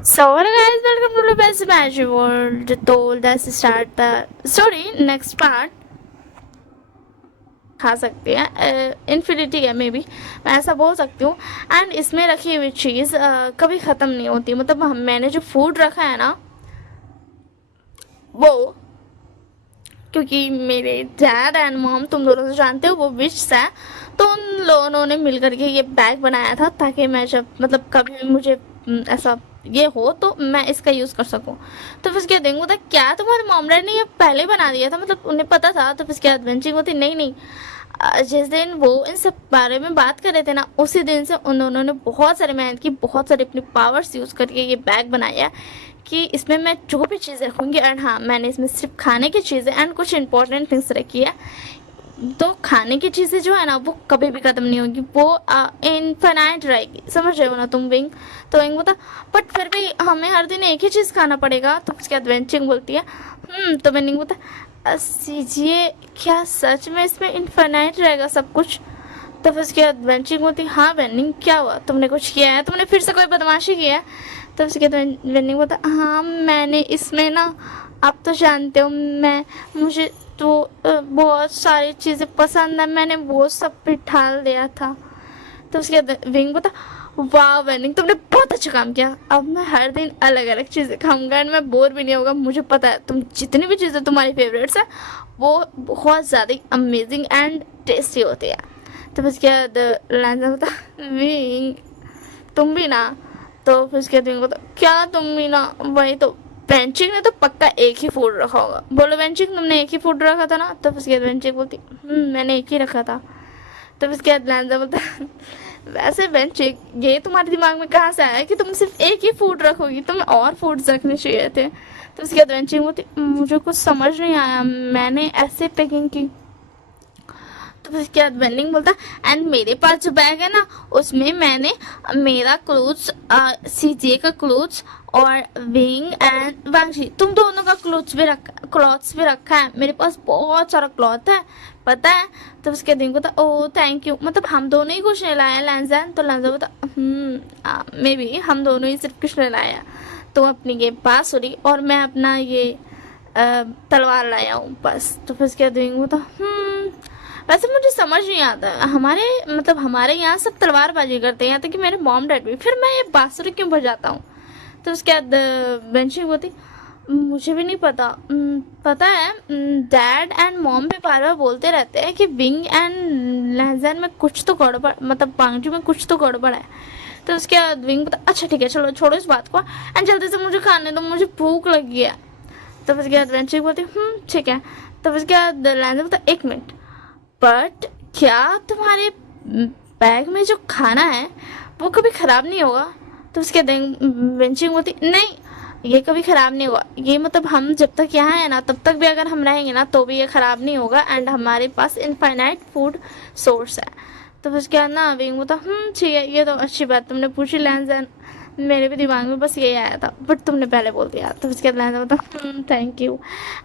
So, hello guys, welcome to the Best Magic World. तो let's start the story. Next part खा सकते हैं, infinity है may be, मैं ऐसा बोल सकती हूँ। एंड इसमें रखी हुई चीज़ कभी ख़त्म नहीं होती। मतलब मैंने जो फूड रखा है ना, वो क्योंकि मेरे डैड एंड मॉम तुम दोनों तो जानते हो वो विश है, तो उन लोगों ने मिल करके ये बैग बनाया था ताकि मैं जब मतलब कभी भी मुझे ऐसा ये हो तो मैं इसका यूज़ कर सकूं। तो फिर क्या देंगे, क्या तुम्हारे मॉम डैड ने ये पहले बना दिया था, मतलब उन्हें पता था। तो फिर क्या एडवेंचरिंग होती, नहीं नहीं, जिस दिन वो इन सब बारे में बात कर रहे थे ना, उसी दिन से उन दोनों ने बहुत सारी मेहनत की, बहुत सारे अपनी पावर्स यूज़ करके ये बैग बनाया कि इसमें मैं जो भी चीज़ें रखूँगी। एंड हाँ, मैंने इसमें सिर्फ खाने की चीज़ें एंड कुछ इंपॉर्टेंट थिंग्स रखी है। तो खाने की चीज़ें जो है ना, वो कभी भी ख़त्म नहीं होगी, वो इनफाइनाइट रहेगी। समझ रहे हो ना तुम विंग? तो विंग बोलता, बट फिर भी हमें हर दिन एक ही चीज़ खाना पड़ेगा। तो उसके बाद वेंचिंग बोलती है तो विंग बोलता, सीजिए क्या सच में इसमें इनफाइनाइट रहेगा सब कुछ? तो फिर उसके बाद वेंचिंग बोलती, हाँ वेनिंग क्या हुआ, तुमने कुछ किया है, तुमने फिर से कोई बदमाशी की है? तो उसके बाद वेनिंग बोलता, हाँ मैंने इसमें ना, आप तो जानते हो मुझे तो बहुत सारी चीज़ें पसंद है, मैंने वो सब भी ढाल दिया था। तो उसके बाद विंग बोलता, वाह वेनिंग तुमने बहुत अच्छा काम किया, अब मैं हर दिन अलग अलग चीज़ें खाऊंगा एंड मैं बोर भी नहीं होगा। मुझे पता है तुम जितनी भी चीज़ें तुम्हारी फेवरेट्स हैं वो बहुत ज़्यादा अमेजिंग एंड टेस्टी होती है। तो फिर उसके बाद लैंजा बोलता, विंग तुम भी ना? तो फिर उसके बाद विंग बोलता, क्या तुम भी ना? वही तो, वेंचिंग ने तो पक्का एक ही फूड रखा होगा। बोलो वेंचिंग तुमने एक ही फूड रखा था ना? तो फिर उसके बाद वेंचिंग बोलती, मैंने एक ही रखा था। तो फिर उसके बाद लैंजा बोलता, वैसे वेंचिंग ये तुम्हारे दिमाग में कहाँ से आया कि तुम सिर्फ एक ही फूड रखोगी, तुम्हें और फूड्स रखने चाहिए थे? तो उसके बाद वेंचिंग बोलती, मुझे कुछ समझ नहीं आया, मैंने ऐसे पैकिंग की। तो फिर उसके बाद वेंडिंग बोलता, एंड मेरे पास जो बैग है ना, उसमें मैंने मेरा क्लोथ्स, सीजे का क्लोथ्स और विंग एंड वांगशी तुम दोनों का क्लॉथ्स भी रखा है। मेरे पास बहुत सारा क्लॉथ है, पता है? तो उसके दिन को था, ओह थैंक यू, मतलब हम दोनों ही कुछ नहीं लाया लैंजन? तो लैंजन बोलता, मे बी हम दोनों ही सिर्फ कुछ नहीं लाया, तो अपनी ये बांसुरी और मैं अपना ये तलवार लाया हूँ बस। तो फिर उसके दिन को था, वैसे मुझे समझ नहीं आता, हमारे यहाँ सब तलवारबाजी करते हैं, यहाँ तक कि मेरे मॉम डैड भी, फिर मैं ये बांसुरी क्यों बजाता हूँ? तो उसके बाद बेंचिंग होती, मुझे भी नहीं पता। पता है डैड एंड मॉम भी बार बार बोलते रहते हैं कि विंग एंड लहजन में कुछ तो गड़बड़, मतलब बांगजू में कुछ तो गड़बड़ है। तो उसके बाद विंग बोलता, अच्छा ठीक है चलो छोड़ो इस बात को एंड जल्दी से मुझे खाने दो, मुझे भूख लगी है। तो उसके बाद बेंचिंग बोलती, ठीक है। तो उसके बाद लहजन बोलता, एक मिनट, बट क्या तुम्हारे बैग में जो खाना है वो कभी ख़राब नहीं होगा? तो उसके बेंचिंग होती, नहीं ये कभी ख़राब नहीं होगा, ये मतलब हम जब तक यहाँ है ना तब तक भी अगर हम रहेंगे ना तो भी ये ख़राब नहीं होगा एंड हमारे पास इनफाइनाइट फूड सोर्स है। तो फिर उसके बाद ना विंग होता, ठीक है ये तो अच्छी बात तुमने पूछी लैंजन, मेरे भी दिमाग में बस यही आया था बट तुमने पहले बोल दिया। तो उसके बाद लैंजन होता, थैंक यू।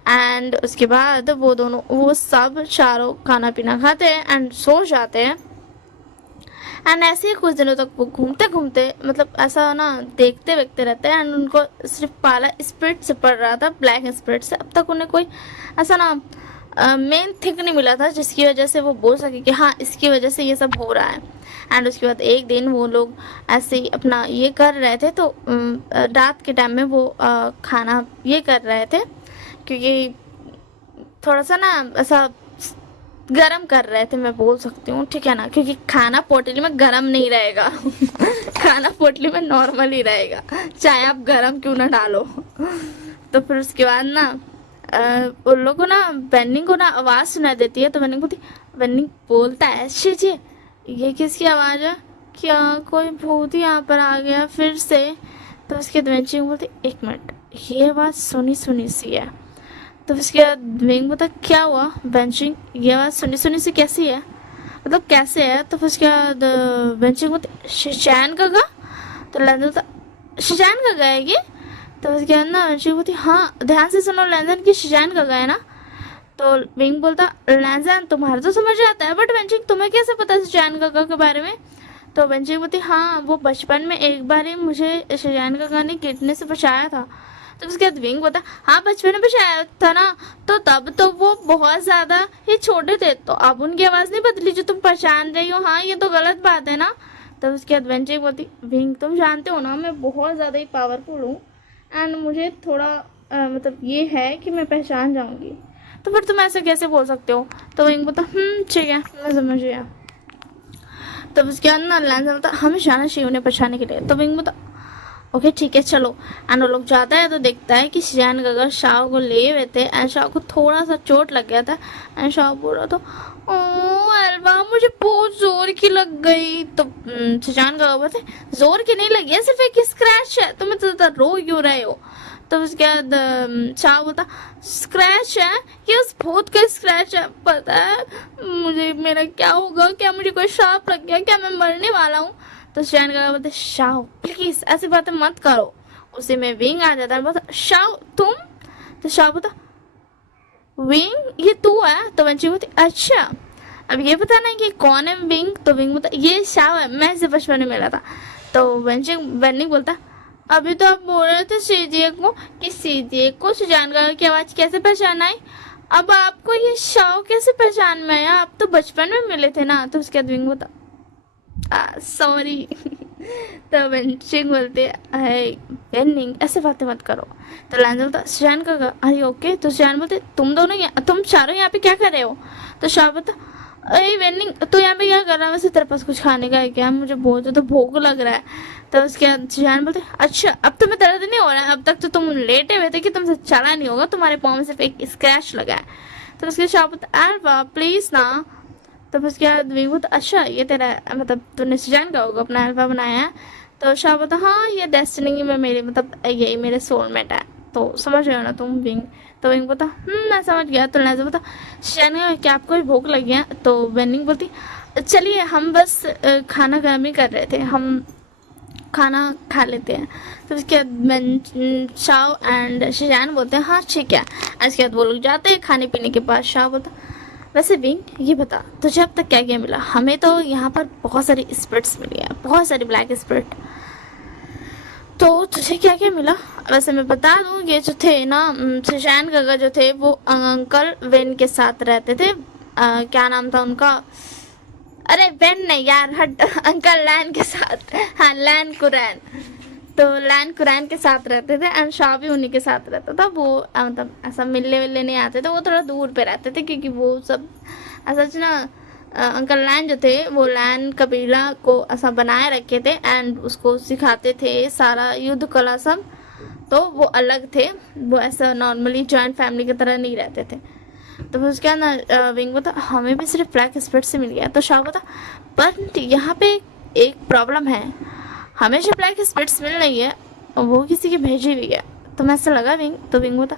एंड उसके बाद वो सब चारों खाना पीना खाते हैं एंड सो जाते हैं। एंड ऐसे ही कुछ दिनों तक वो घूमते घूमते, मतलब ऐसा ना देखते देखते रहते हैं एंड उनको सिर्फ पाला स्पिरिट से पड़ रहा था, ब्लैक स्पिरिट से। अब तक उन्हें कोई ऐसा ना मेन थिंक नहीं मिला था जिसकी वजह से वो बोल सके कि हाँ इसकी वजह से ये सब हो रहा है। एंड उसके बाद एक दिन वो लोग ऐसे ही अपना ये कर रहे थे, तो रात के टाइम में वो खाना ये कर रहे थे क्योंकि थोड़ा सा ना ऐसा गरम कर रहे थे, मैं बोल सकती हूँ, ठीक है ना, क्योंकि खाना पोटली में गरम नहीं रहेगा खाना पोटली में नॉर्मल ही रहेगा, चाहे आप गरम क्यों ना डालो। तो फिर उसके बाद ना उन लोगों को ना बेनिंग को ना आवाज़ सुनाई देती है। तो बेनिंग बोलता है, शीजिए ये किसकी आवाज़ है, क्या कोई भूत यहाँ पर आ गया फिर से? तो उसके बाद बेंचिंग बोलती, एक मिनट ये आवाज़ सुनी सुनी सी है। तो उसके बाद विंग बोलता, क्या हुआ बेंचिंग, ये आवाज़ सुनी सुनी सी कैसी है, मतलब कैसे है? तो फिर उसके बाद बेंचिंग बोलती, शिशैन का गा? तो लैंडन बोलता, शिशैन का गा है ये? तो उसके बाद ना बेंचिंग बोलती, हाँ ध्यान से सुनो लैंडन की शिशैन का गा है ना? तो विंग बोलता, लैंडन तुम्हारा तो समझ आता है बट बेंचिंग तुम्हें कैसे पता शिशैन का गा के बारे में? तो बंशी बोलती हाँ वो बचपन में एक बार ही मुझे शेजान का ने गिरने से बचाया था। तो उसके बाद विंग बोलता हाँ बचपन में बचाया था ना, तो तब तो वो बहुत ज्यादा ही छोटे थे, तो अब उनकी आवाज नहीं बदली जो तुम पहचान रही हो, हाँ ये तो गलत बात है ना। तो उसके बाद बंशी बोलती विंग तुम जानते हो ना मैं बहुत ज्यादा ही पावरफुल हूँ, एंड मुझे थोड़ा मतलब ये है कि मैं पहचान जाऊंगी, तो फिर तुम ऐसे कैसे बोल सकते हो। तो विंग बोलता ठीक है मैं समझ गया। तब उसके बाद ना लैंस बोलता हमें जाना चाहिए उन्हें बचाने के लिए। तो विंग बोलता ओके ठीक है चलो। एंड वो लोग जाता है तो देखता है कि शिजान गगर शाह को ले हुए थे, एंड शाह को थोड़ा सा चोट लग गया था, एंड शाह बोल रहा था ओ एल्वा मुझे बहुत जोर की लग गई। तो शिजान गगर बोलते जोर की नहीं लगी है, सिर्फ एक स्क्रैच है, तुम्हें तो रो क्यों रहे हो। तो उसके बाद शाह बोलता स्क्रैच है, ये उस भूत का स्क्रैच है, पता है मुझे मेरा क्या होगा, क्या मुझे कोई श्राप लग गया, क्या मैं मरने वाला हूँ। तो शैन का बोलते शाह प्लीज ऐसी बातें मत करो। उसी में विंग आ जाता है, बोलता शाह तुम। तो शाह बोलता विंग ये तू है। तो वंशी बोलती अच्छा अब ये पता नहीं कि कौन है विंग। तो विंग बोलता ये शाह है, मैं इसे बचपन में मिला था। तो वंशी बन्नी बोलता अभी तो आप बोल रहे थे सीजे को कि सीजे को सुजान की आवाज कैसे पहचान आई, अब आपको ये शाह कैसे पहचान में आया, आप तो बचपन में मिले थे ना। तो उसके बाद विंग बोलता सॉरी। तो वेंचिंग बोलते वेनिंग ऐसे बातें मत करो। तो लैंजल बोलता सुजान का अरे ओके। तो सुजान बोलते तुम चारों यहाँ पे क्या कर रहे हो। तो शाह बोलता अरे वेनिंग तो यहाँ पे क्या कर रहा है, वैसे तेरे पास कुछ खाने का है क्या, मुझे बहुत ज़्यादा भूख लग रहा है। तो उसके बाद सुजान बोलते अच्छा अब तुम्हें दर्द नहीं हो रहा है, अब तक तो तुम लेटे हुए थे कि तुमसे चला नहीं होगा, तुम्हारे पाँव में सिर्फ एक स्क्रैच लगा है। तो उसके शाह बोलता अरे प्लीज़ ना। तो फिर उसके बाद विंग बोलता अच्छा ये तेरा मतलब तूने सुजान का होगा अपना अल्फा बनाया है। तो शाह बोलता हाँ ये डेस्टिनी में मेरे मतलब यही मेरे सोलमेट है, तो समझ रहे हो ना तुम विंग। तो विंग बोलता मैं समझ गया। तो लैंजल बोलता सुजान क्या आपको भी भूख लगी है। तो वेनिंग बोलती चलिए हम बस खाना गर्म ही कर रहे थे, हम खाना खा लेते हैं। तो उसके बाद शाह एंड शिजान बोलते हैं हाँ ठीक है। इसके बाद वो लोग जाते हैं खाने पीने के बाद। शाह बोलता वैसे विंग ये बता तुझे अब तक क्या क्या मिला, हमें तो यहाँ पर बहुत सारी स्पिरिट्स मिली हैं, बहुत सारी ब्लैक स्पिरिट, तो तुझे क्या क्या मिला। वैसे मैं बता दूँ ये जो थे ना सुजान गगा जो थे वो अंकल वेन के साथ रहते थे। क्या नाम था उनका, अरे वेन नहीं यार हट, अंकल लैन के साथ, हाँ लैन कुरैन। तो लैन कुरैन के साथ रहते थे एंड शाह भी उन्हीं के साथ रहता था। वो मतलब ऐसा मिलने विलने नहीं आते थे, वो थोड़ा दूर पे रहते थे क्योंकि वो सब ऐसा ना अंकल लैन जो थे वो लैन कबीला को ऐसा बनाए रखे थे एंड उसको सिखाते थे सारा युद्ध कला सब, तो वो अलग थे, वो ऐसा नॉर्मली जॉइंट फैमिली की तरह नहीं रहते थे। तो फिर उसके बाद ना विंग बता हमें भी सिर्फ ब्लैक स्पिरिट से मिल गया। तो शाह बता पर यहाँ पे एक प्रॉब्लम है, हमें जो ब्लैक स्पिरिट्स मिल रही है वो किसी की भेजी हुई है। तो मैं ऐसा लगा विंग। तो विंग बता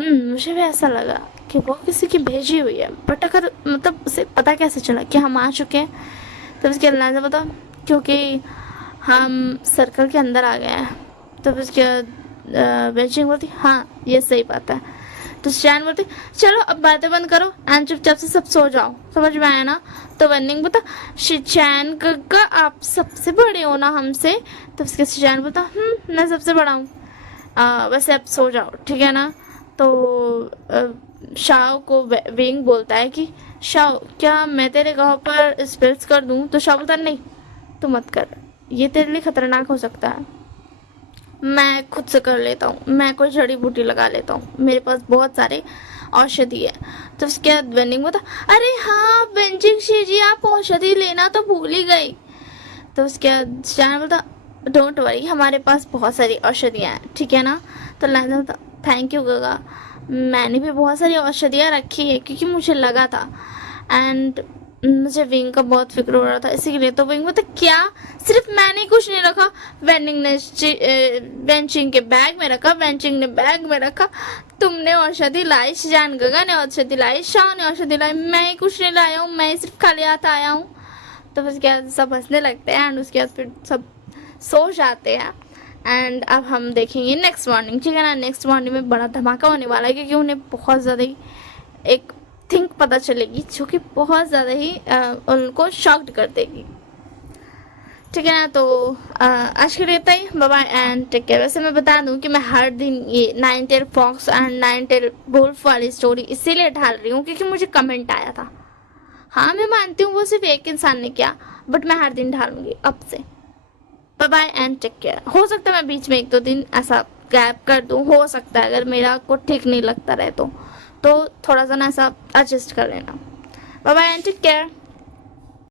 मुझे भी ऐसा लगा कि वो किसी की भेजी हुई है, बट अगर मतलब उसे पता कैसे चला कि हम आ चुके हैं। तो उसके अंदाजा बता क्योंकि हम सर्कल के अंदर आ गए हैं। तो फिर उसके बेंचिंग बोलती हाँ ये सही बात है। तो शैन बोलती चलो अब बातें बंद करो एंड चुपचाप से सब सो जाओ, समझ में आया ना। तो वनिंग बोलता शिचैन का आप सबसे बड़े हो ना हमसे। तो उसके शिचैन बोलता मैं सबसे बड़ा हूँ, वैसे अब सो जाओ ठीक है ना। तो शाह को विंग बोलता है कि शाह क्या मैं तेरे गाँव पर स्पेल्स कर दूँ। तो शाह बोलता नहीं तू मत कर, ये तेरे लिए खतरनाक हो सकता है, मैं खुद से कर लेता हूँ, मैं कोई जड़ी बूटी लगा लेता हूँ, मेरे पास बहुत सारे औषधि है। तो उसके बाद वेनिंग बोलता अरे हाँ वेंजिंग जी आप औषधि लेना तो भूल ही गई। तो उसके बाद शान बोलता डोंट वरी हमारे पास बहुत सारी औषधियाँ हैं ठीक है ना। तो लैंडर बोलता थैंक यू गगा, मैंने भी बहुत सारी औषधियाँ रखी है क्योंकि मुझे लगा था एंड मुझे विंग का बहुत फिक्र हो रहा था इसीलिए। तो विंग बोलता क्या सिर्फ मैंने कुछ नहीं रखा, वेनिंग ने वेंचिंग के बैग में रखा, वेंचिंग ने बैग में रखा, तुमने औषधि लाई, शिजान गगा ने औषधि लाई, शाह ने औषधि लाई, मैं ही कुछ नहीं लाया हूँ, मैं ही सिर्फ खाली हाथ आया हूँ। तो उसके बाद सब हंसने लगते हैं एंड उसके बाद फिर सब सो जाते हैं। एंड अब हम देखेंगे नेक्स्ट मॉर्निंग ठीक है ना। नेक्स्ट मॉर्निंग में बड़ा धमाका होने वाला है क्योंकि उन्हें बहुत ज़्यादा ही एक थिंक पता चलेगी जो कि बहुत ज़्यादा ही उनको शॉक्ड कर देगी। ठीक है ना। तो आज के लिए इतना ही, bye bye and take care. वैसे मैं बता दूं कि मैं हर दिन ये nine tail fox and nine tail wolf वाली स्टोरी इसीलिए डाल रही हूँ क्योंकि मुझे कमेंट आया था। हाँ मैं मानती हूँ वो सिर्फ एक इंसान ने किया, बट मैं हर दिन ढालूंगी अब से। Bye bye and take care. हो सकता है मैं बीच में एक दो दिन ऐसा गैप कर दूं, हो सकता है अगर मेरा को ठीक नहीं लगता रहे तो थोड़ा सा ना ऐसा एडजस्ट कर लेना। Bye bye and take care.